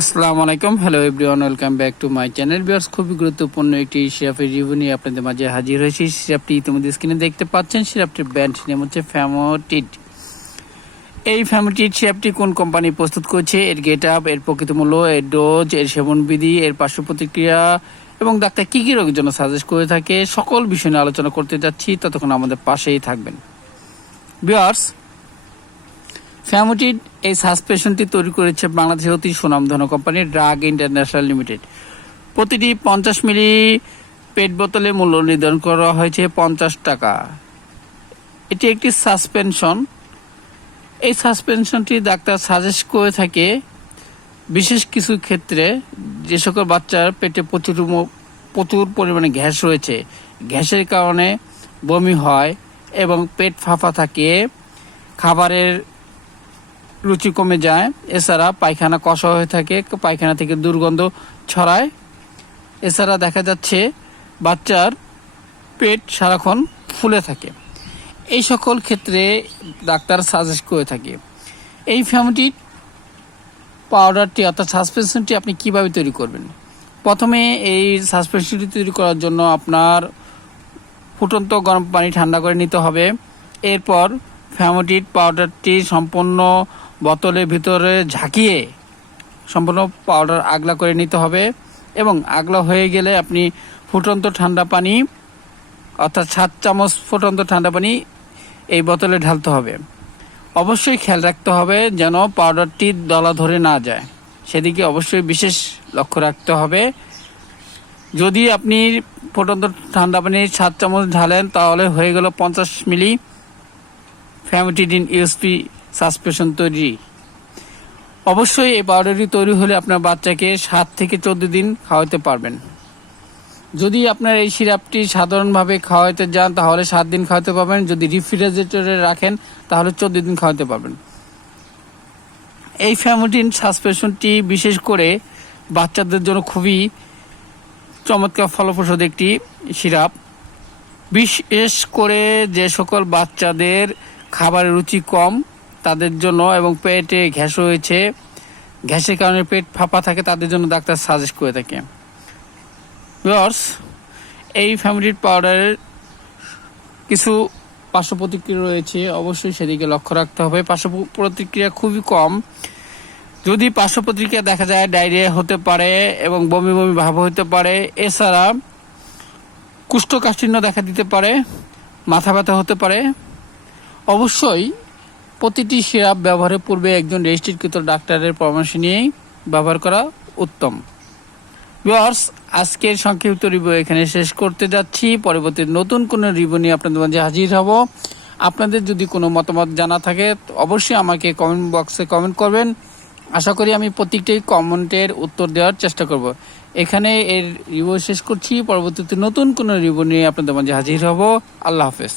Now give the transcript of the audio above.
আসসালামু আলাইকুম। Hello everyone welcome back to my channel viewers খুবই গুরুত্বপূর্ণ একটি সিরাপের রিভিউ নিয়ে আপনাদের মাঝে হাজির হয়েছি। সিরাপটি ইতিমধ্যে স্ক্রিনে দেখতে পাচ্ছেন সিরাপটির ব্র্যান্ড নেম হচ্ছে ফ্যামোটিড এই ফ্যামোটিড সিরাপটি কোন কোম্পানি প্রস্তুত করছে? এর গেট আপ এর প্রকৃত মূল্য, এর ডোজ এর সেবন বিধি, এর পার্শ্ব প্রতিক্রিয়া, এবং ডাক্তার কী কী রোগের জন্য সাজেস্ট করে থাকে, সকল বিষয় নিয়ে আলোচনা করতে যাচ্ছি। ততক্ষণ আমাদের পাশেই থাকবেন। বিয়ার্স ফ্যামোটিড এই সাসপেনশনটি তৈরি করেছে বাংলাদেশের অতি সুনামধন্য কোম্পানি ড্রাগ ইন্টারন্যাশনাল লিমিটেড। প্রতিটি পঞ্চাশ মিলি পেট বোতলে মূল্য নির্ধারণ করা হয়েছে পঞ্চাশ টাকা। এটি একটি সাসপেনশন। এই সাসপেনশনটি ডাক্তার সাজেস্ট করে থাকে বিশেষ কিছু ক্ষেত্রে যে সকল বাচ্চার পেটে প্রচুর প্রচুর পরিমাণে গ্যাস রয়েছে। গ্যাসের কারণে বমি হয় এবং পেট ফাঁপা থাকে। খাবারের রুচি কমে যায়। এছাড়া পায়খানা কষা হয়ে থাকে, পায়খানা থেকে দুর্গন্ধ ছড়ায়। এছাড়া দেখা যাচ্ছে বাচ্চার পেট সারাক্ষণ ফুলে থাকে। এই সকল ক্ষেত্রে ডাক্তার সাজেস্ট করে থাকে। এই ফ্যামিলি পাউডারটি অর্থাৎ সাসপেনশনটি আপনি কীভাবে তৈরি করবেন? প্রথমে এই সাসপেনশনটি তৈরি করার জন্য আপনার ফুটন্ত গরম পানি ঠান্ডা করে নিতে হবে। এরপর ফ্যামোটিড পাউডারটি সম্পূর্ণ বোতলের ভিতরে ঝাঁকিয়ে সম্পূর্ণ পাউডার আগলা করে নিতে হবে এবং আগলা হয়ে গেলে আপনি ফুটন্ত ঠান্ডা পানি, অর্থাৎ সাত চামচ ফুটন্ত ঠান্ডা পানি এই বোতলে ঢালতে হবে। অবশ্যই খেয়াল রাখতে হবে যেন পাউডারটি দলা ধরে না যায়। সেদিকে অবশ্যই বিশেষ লক্ষ্য রাখতে হবে। যদি আপনি ফুটন্ত ঠান্ডা পানি সাত চামচ ঢালেন তাহলে হয়ে গেল পঞ্চাশ মিলি ফ্যামিটিডিন ইউএসপি সাসপেনশন তৈরি। অবশ্যই এই পাউডারটি তৈরি হলে আপনার বাচ্চাকে সাত থেকে চোদ্দ দিন খাওয়াতে পারবেন। যদি আপনার এই সিরাপটি সাধারণভাবে খাওয়াতে যান, তাহলে সাত দিন খাওয়াতে পারবেন। যদি রিফ্রিজারেটরে রাখেন, তাহলে চোদ্দ দিন খাওয়াতে পারবেন। এই ফ্যামোটিন সাসপেনশনটি বিশেষ করে বাচ্চাদের জন্য খুবই চমৎকার ফলপ্রসূ একটি সিরাপ। বিশেষ করে যে সকল বাচ্চাদের খাবারের রুচি কম তাদের জন্য এবং পেটে ঘ্যাস রয়েছে। ঘ্যাসের কারণে পেট ফাঁপা থাকে, তাদের জন্য ডাক্তার সাজেস্ট করে থাকে। ভিউয়ার্স এই ফ্যামিলির পাউডারের কিছু পার্শ্ব প্রতিক্রিয়া রয়েছে। অবশ্যই সেদিকে লক্ষ্য রাখতে হবে। পার্শ্ব প্রতিক্রিয়া খুবই কম। যদি পার্শ্ব প্রতিক্রিয়া দেখা যায়, ডায়রিয়া হতে পারে এবং বমি বমি ভাব হতে পারে, এছাড়া কুষ্ঠকাঠিন্য দেখা দিতে পারে, মাথা ব্যথা হতে পারে। অবশ্যই প্রতিটি সিরাপ ব্যবহারের পূর্বে একজন রেজিস্ট্রিকৃত ডাক্তারের পরামর্শ নিয়েই ব্যবহার করা উত্তম। ভিউয়ার্স, আজকের সংক্ষিপ্ত রিভিউ এখানে শেষ করতে যাচ্ছি। পরবর্তী নতুন কোনো রিভিউ নিয়ে আপনাদের মাঝে হাজির হব। আপনাদের যদি কোনো মতামত জানা থাকে অবশ্যই আমাকে কমেন্ট বক্সে কমেন্ট করবেন। আশা করি আমি প্রত্যেকটি কমেন্টের উত্তর দেওয়ার চেষ্টা করব। এখানে এর রিভিউ শেষ করছি। পরবর্তীতে নতুন কোনো রিভিউ নিয়ে আপনাদের মাঝে হাজির হব। আল্লাহ হাফেজ।